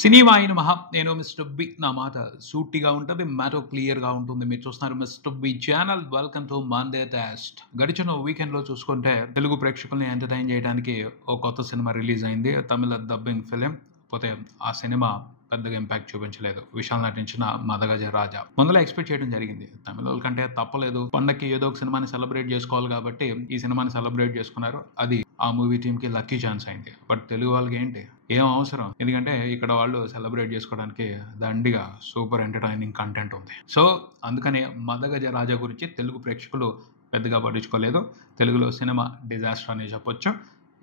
సినిమాయిన మహా నేను Mr B. నా మాట సూటిగా ఉంటుంది, మ్యాటర్ క్లియర్గా ఉంటుంది. మీరు చూస్తున్నారు Mr B channel. Welcome to Monday test. గడిచిన వీకెండ్లో చూసుకుంటే తెలుగు ప్రేక్షకుల్ని ఎంటర్టైన్ చేయడానికి ఒక కొత్త సినిమా రిలీజ్ అయింది, తమిళ డబ్బింగ్ ఫిలిం. పోతే ఆ సినిమా పెద్దగా ఇంపాక్ట్ చూపించలేదు. విశాల్ నటించిన మదగజ రాజా ముందులో ఎక్స్పెక్ట్ చేయడం జరిగింది. తమిళ కంటే తప్పలేదు, పండక్కి ఏదో ఒక సినిమాని సెలబ్రేట్ చేసుకోవాలి కాబట్టి ఈ సినిమాని సెలబ్రేట్ చేసుకున్నారు. అది ఆ మూవీ టీమ్ కి లక్కీ ఛాన్స్ అయింది. బట్ తెలుగు వాళ్ళకి ఏంటి ఏం అవసరం, ఎందుకంటే ఇక్కడ వాళ్ళు సెలబ్రేట్ చేసుకోవడానికి దండిగా సూపర్ ఎంటర్టైనింగ్ కంటెంట్ ఉంది. సో అందుకనే మదగజ రాజా గురించి తెలుగు ప్రేక్షకులు పెద్దగా పట్టించుకోలేదు. తెలుగులో సినిమా డిజాస్టర్ అని చెప్పొచ్చు.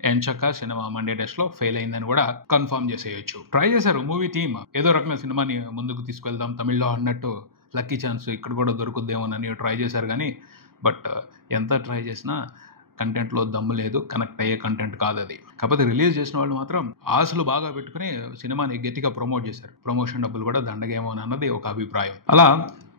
ఎంచక్క సినిమా మండే టెస్ట్ లో ఫెయిల్ అయిందని కూడా కన్ఫర్మ్ చేసేయచ్చు. ట్రై చేశారు మూవీ టీమ్, ఏదో రకంగా సినిమాని ముందుకు తీసుకెళ్దాం తమిళ్లో అన్నట్టు. లక్కీ ఛాన్స్ ఇక్కడ కూడా దొరుకుద్దేమోనని ట్రై చేశారు కానీ బట్ ఎంత ట్రై చేసినా కంటెంట్లో దమ్ము లేదు, కనెక్ట్ అయ్యే కంటెంట్ కాదు అది. కాకపోతే రిలీజ్ చేసిన వాళ్ళు మాత్రం ఆశలు బాగా పెట్టుకుని సినిమాని గట్టిగా ప్రమోట్ చేశారు. ప్రమోషన్ డబ్బులు కూడా దండగేమో అన్నది ఒక అభిప్రాయం. అలా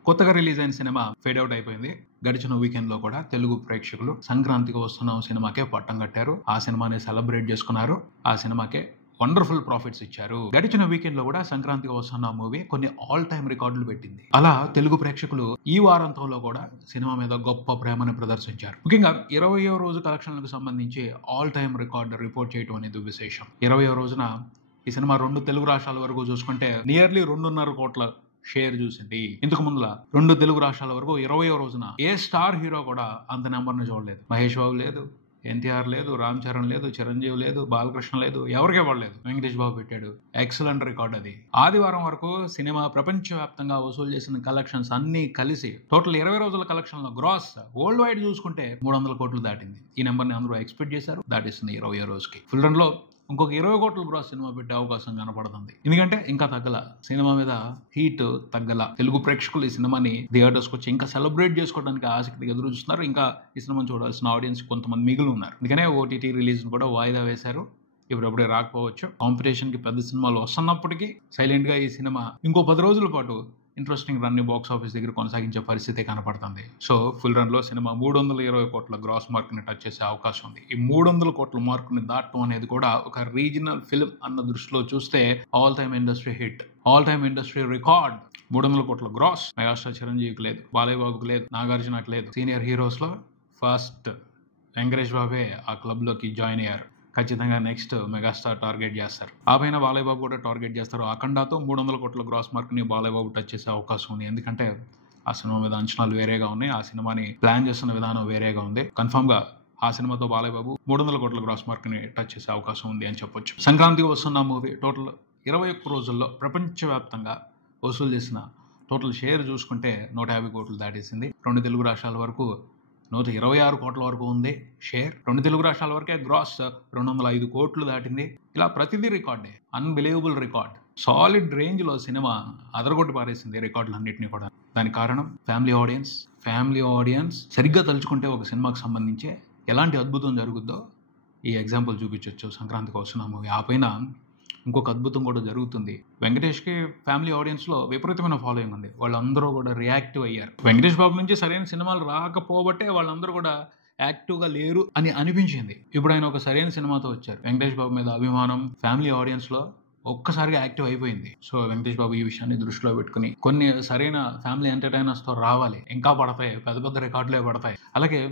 కొత్తగా రిలీజ్ అయిన సినిమా ఫేడ్ అవుట్ అయిపోయింది. గడిచిన వీకెండ్ లో కూడా తెలుగు ప్రేక్షకులు సంక్రాంతికి వస్తున్న సినిమాకే పట్టం కట్టారు. ఆ సినిమాని సెలబ్రేట్ చేసుకున్నారు. ఆ సినిమాకే వండర్ఫుల్ ప్రాఫిట్స్ ఇచ్చారు. గడిచిన వీకెండ్ లో కూడా సంక్రాంతికి వస్తున్న మూవీ కొన్ని ఆల్ టైమ్ రికార్డులు పెట్టింది. అలా తెలుగు ప్రేక్షకులు ఈ వారాంతంలో కూడా సినిమా మీద గొప్ప ప్రేమను ప్రదర్శించారు. ముఖ్యంగా 20వ రోజు కలెక్షన్లకు సంబంధించి ఆల్ టైమ్ రికార్డు రిపోర్ట్ చేయడం అనేది విశేషం. 20వ రోజున ఈ సినిమా 2 తెలుగు రాష్ట్రాల వరకు చూసుకుంటే నియర్లీ 2.5 కోట్ల షేర్ చూసింది. ఇంతకు ముందులా 2 తెలుగు రాష్ట్రాల వరకు 20వ రోజున ఏ స్టార్ హీరో కూడా అంత నెంబర్ని చూడలేదు. మహేష్ బాబు లేదు, ఎన్టీఆర్ లేదు, రామ్ చరణ్ లేదు, చిరంజీవి లేదు, బాలకృష్ణ లేదు, ఎవరికే పడలేదు. వెంకటేష్ బాబు పెట్టాడు. ఎక్సలెంట్ రికార్డ్ అది. ఆదివారం వరకు సినిమా ప్రపంచవ్యాప్తంగా వసూలు చేసిన కలెక్షన్స్ అన్ని కలిసి టోటల్ 20 రోజుల కలెక్షన్ లో గ్రాస్ వరల్డ్ వైడ్ చూసుకుంటే 300 కోట్లు దాటింది. ఈ నెంబర్ ని అందరూ ఎక్స్పెక్ట్ చేశారు, దాటిస్తుంది 20వ రోజుకి. ఫుల్ రన్ లో ఇంకొక 20 కోట్ల గ్రాస్ సినిమా పెట్టే అవకాశం కనపడుతుంది. ఎందుకంటే ఇంకా తగ్గల సినిమా మీద హీట్ తగ్గల. తెలుగు ప్రేక్షకులు ఈ సినిమాని థియేటర్స్కి వచ్చి ఇంకా సెలబ్రేట్ చేసుకోవడానికి ఆసక్తిగా ఎదురు చూస్తున్నారు. ఇంకా ఈ సినిమాని చూడాల్సిన ఆడియన్స్ కొంతమంది మిగిలి ఉన్నారు. అందుకనే ఓటీటీ రిలీజ్ కూడా వాయిదా వేశారు. ఇప్పుడప్పుడే రాకపోవచ్చు. కాంపిటీషన్ కి పెద్ద సినిమాలు వస్తున్నప్పటికీ సైలెంట్ గా ఈ సినిమా ఇంకో 10 రోజుల పాటు ఇంట్రెస్టింగ్ రన్ ని బాక్స్ ఆఫీస్ దగ్గర కొనసాగించే పరిస్థితి కనపడుతుంది. సో ఫుల్ రన్ లో సినిమా 320 కోట్ల గ్రాస్ మార్క్ ని టచ్ చేసే అవకాశం ఉంది. ఈ 300 కోట్ల మార్క్ ని దాటడం అనేది కూడా ఒక రీజనల్ ఫిల్మ్ అన్న దృష్టిలో చూస్తే all time industry hit, all time industry record. 300 కోట్ల గ్రాస్. మెగాస్టార్ చిరంజీవికి లేదు, బాలయ్య బాబుకి లేదు, నాగార్జునకి లేదు. సీనియర్ హీరోస్ లో ఫస్ట్ వెంకటేష్ బాబే ఆ క్లబ్ లోకి జాయిన్ అయ్యారు. ఖచ్చితంగా నెక్స్ట్ మెగాస్టార్ టార్గెట్ చేస్తారు. ఆ పైన బాలయ్య బాబు కూడా టార్గెట్ చేస్తారు. అఖండాతో 300 కోట్ల గ్రాస్ మార్క్ ని బాలయ్య బాబు టచ్ చేసే అవకాశం ఉంది. ఎందుకంటే ఆ సినిమా మీద అంచనాలు వేరేగా ఉన్నాయి, ఆ సినిమాని ప్లాన్ చేస్తున్న విధానం వేరేగా ఉంది. కన్ఫర్మ్ గా ఆ సినిమాతో బాలయ్య బాబు 300 కోట్ల గ్రాస్ మార్క్ ని టచ్ చేసే అవకాశం ఉంది అని చెప్పొచ్చు. సంక్రాంతికి వస్తున్న మూవీ టోటల్ 21 రోజుల్లో ప్రపంచవ్యాప్తంగా వసూలు చేసిన టోటల్ షేర్ చూసుకుంటే 150 కోట్లు దాటేసింది. 2 తెలుగు రాష్ట్రాల వరకు 126 కోట్ల వరకు ఉంది షేర్. 2 తెలుగు రాష్ట్రాల వరకే గ్రాస్ 205 కోట్లు దాటింది. ఇలా ప్రతిదీ రికార్డే, అన్బిలీవబుల్ రికార్డ్. సాలిడ్ రేంజ్ లో సినిమా అదరగొట్టి పారేసింది రికార్డులన్నింటినీ కూడా. దానికి కారణం ఫ్యామిలీ ఆడియన్స్ సరిగ్గా తలుచుకుంటే ఒక సినిమాకి సంబంధించి ఎలాంటి అద్భుతం జరుగుద్దో ఈ ఎగ్జాంపుల్ చూపించవచ్చు సంక్రాంతికి వస్తున్న మూవీ. ఆ పైన ఇంకొక అద్భుతం కూడా జరుగుతుంది. వెంకటేష్కి ఫ్యామిలీ ఆడియన్స్లో విపరీతమైన ఫాలోయింగ్ ఉంది. వాళ్ళందరూ కూడా రియాక్టివ్ అయ్యారు. వెంకటేష్ బాబు నుంచి సరైన సినిమాలు రాకపోబట్టే వాళ్ళందరూ కూడా యాక్టివ్గా లేరు అని అనిపించింది. ఇప్పుడు ఆయన ఒక సరైన సినిమాతో వచ్చారు. వెంకటేష్ బాబు మీద అభిమానం ఫ్యామిలీ ఆడియన్స్లో ఒక్కసారిగా యాక్టివ్ అయిపోయింది. సో వెంకటేష్ బాబు ఈ విషయాన్ని దృష్టిలో పెట్టుకుని కొన్ని సరైన ఫ్యామిలీ ఎంటర్టైనర్స్తో రావాలి. ఇంకా పడతాయి, పెద్ద పెద్ద రికార్డులే పడతాయి. అలాగే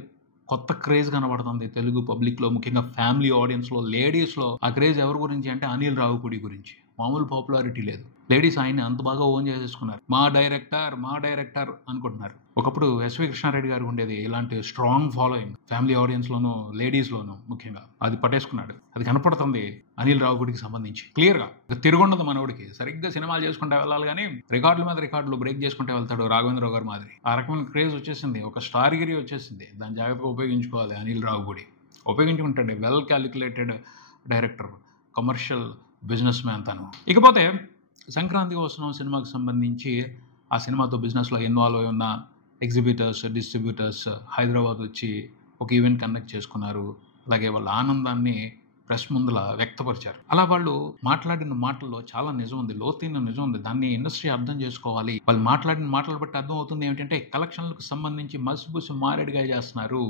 కొత్త క్రేజ్ కనబడుతుంది తెలుగు పబ్లిక్ లో, ముఖ్యంగా ఫ్యామిలీ ఆడియన్స్ లో, లేడీస్ లో. ఆ క్రేజ్ ఎవరి గురించి అంటే అనిల్ రావిపూడి గురించి. మామూలు పాపులారిటీ లేదు. లేడీస్ ఆయన్ని అంత బాగా ఓన్ చేసేసుకున్నారు. మా డైరెక్టర్ అనుకుంటున్నారు. ఒకప్పుడు ఎస్వి కృష్ణారెడ్డి గారు ఉండేది ఇలాంటి స్ట్రాంగ్ ఫాలోయింగ్ ఫ్యామిలీ ఆడియన్స్ లోను, లేడీస్ లోను ముఖ్యంగా. అది పట్టేసుకున్నాడు. అది కనపడుతుంది అనిల్ రావిపూడికి సంబంధించి క్లియర్ గా. తిరుగుండదు మనోడికి. సరిగ్గా సినిమాలు చేసుకుంటే వెళ్ళాలి కానీ రికార్డుల మీద రికార్డులు బ్రేక్ చేసుకుంటే వెళ్తాడు రాఘవేంద్రరావు గారి మాదిరి. ఆ రకమైన క్రేజ్ వచ్చేసింది, ఒక స్టార్ గిరి వచ్చేసింది. దాన్ని జాగ్రత్తగా ఉపయోగించుకోవాలి అనిల్ రావిపూడి. ఉపయోగించుకుంటాడు. Well calculated director, commercial business man తను. ఇకపోతే సంక్రాంతికి వస్తున్న సినిమాకి సంబంధించి ఆ సినిమాతో బిజినెస్లో ఇన్వాల్వ్ అయి ఉన్న ఎగ్జిబిటర్స్, డిస్ట్రిబ్యూటర్స్ హైదరాబాద్ వచ్చి ఒక ఈవెంట్ కండక్ట్ చేసుకున్నారు. అలాగే వాళ్ళ ఆనందాన్ని ప్రెస్ ముందుల వ్యక్తపరిచారు. అలా వాళ్ళు మాట్లాడిన మాటల్లో చాలా నిజం ఉంది, లోతైన నిజం ఉంది. దాన్ని ఇండస్ట్రీ అర్థం చేసుకోవాలి. వాళ్ళు మాట్లాడిన మాటలు బట్టి అర్థం అవుతుంది ఏమిటంటే కలెక్షన్లకు సంబంధించి మసిబుసి మారేడుగా చేస్తున్నారు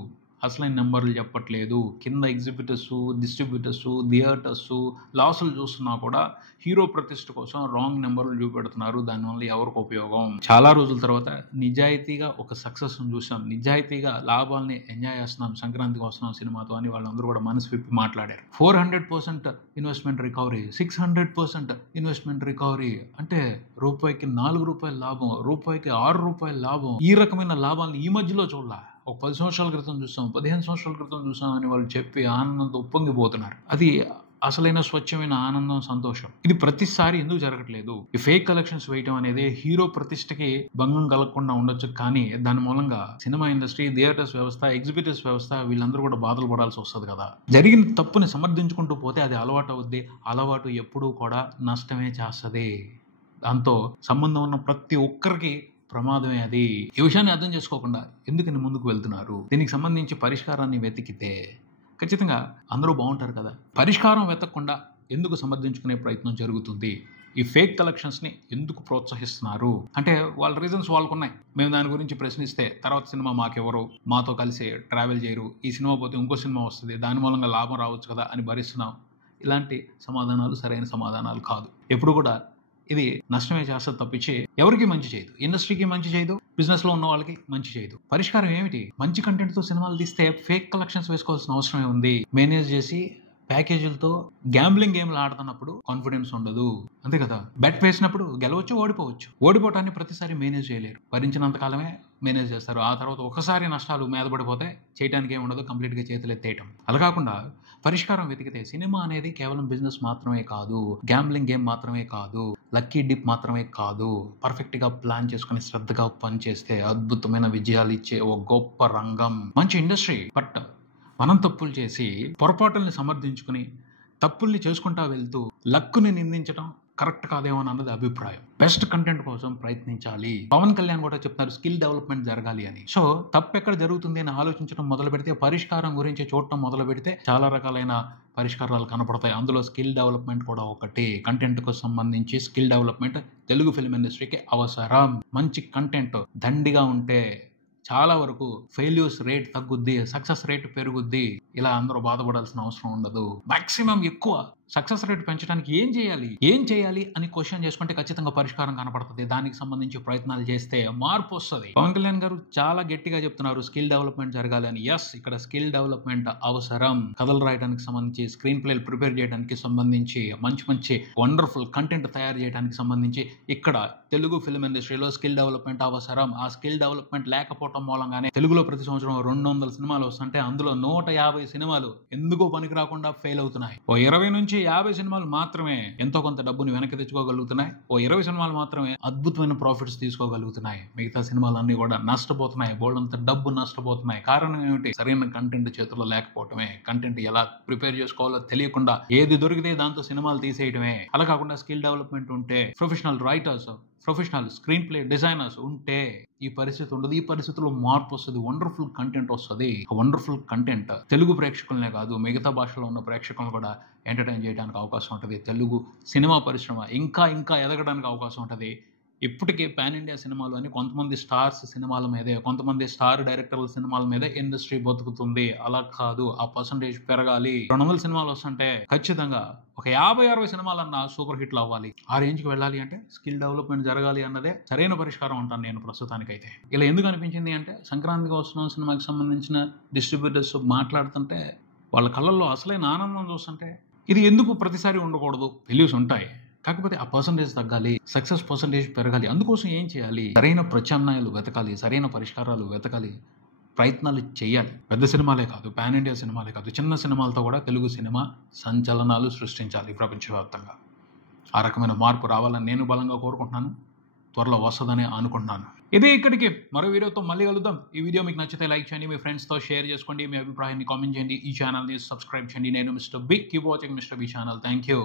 అసలైన నెంబర్లు చెప్పట్లేదు. కింద ఎగ్జిబిటర్స్, డిస్ట్రిబ్యూటర్స్, థియేటర్స్ లాసులు చూస్తున్నా కూడా హీరో ప్రతిష్ట కోసం రాంగ్ నెంబర్లు చూపెడుతున్నారు. దానివల్ల ఎవరికి ఉపయోగం? చాలా రోజుల తర్వాత నిజాయితీగా ఒక సక్సెస్ చూసాం, నిజాయితీగా లాభాలని ఎంజాయ్ చేస్తున్నాం, సంక్రాంతికి వస్తున్నాం సినిమాతో అని వాళ్ళందరూ కూడా మనసు విప్పి మాట్లాడారు. 400% ఇన్వెస్ట్మెంట్ రికవరీ, 600% ఇన్వెస్ట్మెంట్ రికవరీ అంటే రూపాయికి 4 రూపాయల లాభం, రూపాయికి 6 రూపాయల లాభం. ఈ రకమైన లాభాలను ఈ మధ్యలో చూడాల. ఒక 10 సంవత్సరాల క్రితం చూసాం, 15 సంవత్సరాల క్రితం చూసాం అని వాళ్ళు చెప్పి ఆనందంతో ఉప్పొంగిపోతున్నారు. అది అసలైన స్వచ్ఛమైన ఆనందం, సంతోషం. ఇది ప్రతిసారి ఎందుకు జరగట్లేదు? ఈ ఫేక్ కలెక్షన్స్ వేయటం అనేది హీరో ప్రతిష్టకి భంగం కలగకుండా ఉండొచ్చు, కానీ దాని మూలంగా సినిమా ఇండస్ట్రీ, థియేటర్స్ వ్యవస్థ, ఎగ్జిబిటర్స్ వ్యవస్థ వీళ్ళందరూ కూడా బాధలు పడాల్సి వస్తుంది కదా. జరిగిన తప్పుని సమర్థించుకుంటూ పోతే అది అలవాటు అవుద్ది. అలవాటు ఎప్పుడూ కూడా నష్టమే చేస్తుంది. దాంతో సంబంధం ఉన్న ప్రతి ఒక్కరికి ప్రమాదమే అది. ఈ విషయాన్ని అర్థం చేసుకోకుండా ఎందుకని ముందుకు వెళ్తున్నారు? దీనికి సంబంధించి పరిష్కారాన్ని వెతికితే ఖచ్చితంగా అందరూ బాగుంటారు కదా. పరిష్కారం వెతకకుండా ఎందుకు సమర్థించుకునే ప్రయత్నం జరుగుతుంది? ఈ ఫేక్ కలెక్షన్స్ని ఎందుకు ప్రోత్సహిస్తున్నారు అంటే వాళ్ళ రీజన్స్ వాళ్ళకున్నాయి. మేము దాని గురించి ప్రశ్నిస్తే తర్వాత సినిమా మాకెవరు, మాతో కలిసి ట్రావెల్ చేయరు, ఈ సినిమా పోతే ఇంకో సినిమా వస్తుంది, దాని మూలంగా లాభం రావచ్చు కదా అని భరిస్తున్నాం. ఇలాంటి సమాధానాలు సరైన సమాధానాలు కాదు. ఎప్పుడు కూడా ఇది నష్టమే చేస్తుంది తప్పించి ఎవరికి మంచి చేయదు. ఇండస్ట్రీకి మంచి చేయదు, బిజినెస్ లో ఉన్న వాళ్ళకి మంచి చేయదు. పరిష్కారం ఏమిటి? మంచి కంటెంట్ తో సినిమాలు తీస్తే ఫేక్ కలెక్షన్స్ వేసుకోవాల్సిన అవసరమే ఉంది. మేనేజ్ చేసి ప్యాకేజీలతో గ్యాంబ్లింగ్ గేమ్లు ఆడుతున్నప్పుడు కాన్ఫిడెన్స్ ఉండదు, అంతే కదా. బెట్ వేసినప్పుడు గెలవచ్చు, ఓడిపోవచ్చు. ఓడిపోవటాన్ని ప్రతిసారి మేనేజ్ చేయలేరు, భరించినంత కాలమే మేనేజ్ చేస్తారు. ఆ తర్వాత ఒకసారి నష్టాలు మీద పడిపోతే చేయడానికి ఏమి ఉండదు, కంప్లీట్గా చేతులు ఎత్తేయటం. అలా కాకుండా పరిష్కారం వెతికితే సినిమా అనేది కేవలం బిజినెస్ మాత్రమే కాదు, గ్యాంబ్లింగ్ గేమ్ మాత్రమే కాదు, లక్కీ డిప్ మాత్రమే కాదు. పర్ఫెక్ట్గా ప్లాన్ చేసుకుని శ్రద్ధగా పనిచేస్తే అద్భుతమైన విజయాలు ఇచ్చే ఒక గొప్ప రంగం, మంచి ఇండస్ట్రీ. బట్ మనం తప్పులు చేసి పొరపాటుల్ని సమర్థించుకుని తప్పుల్ని చేసుకుంటా వెళ్తూ లక్కుని నిందించడం కరెక్ట్ కాదేమో అన్నది అభిప్రాయం. బెస్ట్ కంటెంట్ కోసం ప్రయత్నించాలి. పవన్ కళ్యాణ్ కూడా చెప్తున్నారు స్కిల్ డెవలప్మెంట్ జరగాలి అని. సో తప్పు ఎక్కడ జరుగుతుంది అని ఆలోచించడం మొదలు పెడితే, పరిష్కారం గురించి చూడటం మొదలు పెడితే చాలా రకాలైన పరిష్కారాలు కనపడతాయి. అందులో స్కిల్ డెవలప్మెంట్ కూడా ఒకటి. కంటెంట్ కు సంబంధించి స్కిల్ డెవలప్మెంట్ తెలుగు ఫిల్మ్ ఇండస్ట్రీకి అవసరం. మంచి కంటెంట్ దండిగా ఉంటే చాలా వరకు ఫెయిల్యూర్స్ రేట్ తగ్గుద్ది, సక్సెస్ రేట్ పెరుగుద్ది. ఇలా అందరూ బాధపడాల్సిన అవసరం ఉండదు. మాక్సిమం ఎక్కువ సక్సెస్ రేట్ పెంచడానికి ఏం చేయాలి అని క్వశ్చన్ చేసుకుంటే ఖచ్చితంగా పరిష్కారం కనపడుతుంది. దానికి సంబంధించి ప్రయత్నాలు చేస్తే మార్పు వస్తుంది. పవన్ కళ్యాణ్ గారు చాలా గట్టిగా చెప్తున్నారు స్కిల్ డెవలప్మెంట్ జరగాలి అని. ఎస్, ఇక్కడ స్కిల్ డెవలప్మెంట్ అవసరం. కథలు రాయడానికి సంబంధించి, స్క్రీన్ ప్లేలు ప్రిపేర్ చేయడానికి సంబంధించి, మంచి వండర్ఫుల్ కంటెంట్ తయారు చేయడానికి సంబంధించి ఇక్కడ తెలుగు ఫిల్మ్ ఇండస్ట్రీలో స్కిల్ డెవలప్మెంట్ అవసరం. ఆ స్కిల్ డెవలప్మెంట్ లేకపోవడం మూలంగానే తెలుగులో ప్రతి సంవత్సరం 200 సినిమాలు వస్తుంటే అందులో 150 సినిమాలు ఎందుకో పనికి రాకుండా ఫెయిల్ అవుతున్నాయి. 20 నుంచి 50 సినిమాలు మాత్రమే ఎంతో కొంత డబ్బుని వెనక్కి తెచ్చుకోగలుగుతున్నాయి. 20 సినిమాలు మాత్రమే అద్భుతమైన ప్రాఫిట్స్ తీసుకోగలుగుతున్నాయి. మిగతా సినిమాలు అన్ని కూడా నష్టపోతున్నాయి, బోల్డంత డబ్బు నష్టపోతున్నాయి. కారణం ఏమిటి? సరైన కంటెంట్ చేతుల్లో లేకపోవటమే. కంటెంట్ ఎలా ప్రిపేర్ చేసుకోవాలో తెలియకుండా ఏది దొరికితే దాంతో సినిమాలు తీసేయటమే. అలా కాకుండా స్కిల్ డెవలప్మెంట్ ఉంటే, professional writers, professional screen play designers ఉంటే ఈ పరిస్థితి ఉండదు. ఈ పరిస్థితుల్లో మార్పు వస్తుంది, వండర్ఫుల్ కంటెంట్ వస్తుంది. వండర్ఫుల్ కంటెంట్ తెలుగు ప్రేక్షకులనే కాదు, మిగతా భాషలో ఉన్న ప్రేక్షకులను కూడా ఎంటర్టైన్ చేయడానికి అవకాశం ఉంటుంది. తెలుగు సినిమా పరిశ్రమ ఇంకా ఎదగడానికి అవకాశం ఉంటుంది. ఇప్పటికే పాన్ ఇండియా సినిమాలు అని కొంతమంది స్టార్స్ సినిమాల మీదే, కొంతమంది స్టార్ డైరెక్టర్ల సినిమాల మీదే ఇండస్ట్రీ బతుకుతుంది. అలా కాదు, ఆ పర్సంటేజ్ పెరగాలి. 200 సినిమాలు వస్తుంటే ఖచ్చితంగా ఒక 50-60 సినిమాలన్నా సూపర్ హిట్లు అవ్వాలి. ఆ రేంజ్కి వెళ్ళాలి అంటే స్కిల్ డెవలప్మెంట్ జరగాలి అన్నదే సరైన పరిష్కారం అంటాను నేను ప్రస్తుతానికైతే. ఇలా ఎందుకు అనిపించింది అంటే, సంక్రాంతికి వస్తున్న సినిమాకి సంబంధించిన డిస్ట్రిబ్యూటర్స్ మాట్లాడుతుంటే వాళ్ళ కళ్ళల్లో అసలైన ఆనందం చూస్తుంటే, ఇది ఎందుకు ప్రతిసారి ఉండకూడదు? ఫెయిల్యూర్స్ ఉంటాయి, కాకపోతే ఆ పర్సంటేజ్ తగ్గాలి, సక్సెస్ పర్సంటేజ్ పెరగాలి. అందుకోసం ఏం చేయాలి? సరైన ప్రత్యామ్నాయాలు వెతకాలి, సరైన పరిష్కారాలు వెతకాలి, ప్రయత్నాలు చేయాలి. పెద్ద సినిమాలే కాదు, పాన్ ఇండియా సినిమాలే కాదు, చిన్న సినిమాలతో కూడా తెలుగు సినిమా సంచలనాలు సృష్టించాలి ప్రపంచవ్యాప్తంగా. ఆ రకమైన మార్పు రావాలని నేను బలంగా కోరుకుంటున్నాను. త్వరలో వస్తుందని అనుకుంటున్నాను. ఇదే ఇక్కడికి మరో వీడియోతో మళ్ళీ కలుద్దాం. ఈ వీడియో మీకు నచ్చితే లైక్ చేయండి, మీ ఫ్రెండ్స్తో షేర్ చేసుకోండి, మీ అభిప్రాయాన్ని కామెంట్ చేయండి, ఈ ఛానల్ని సబ్స్క్రైబ్ చేయండి. నేను Mr B. Keep watching Mr B channel. Thank you.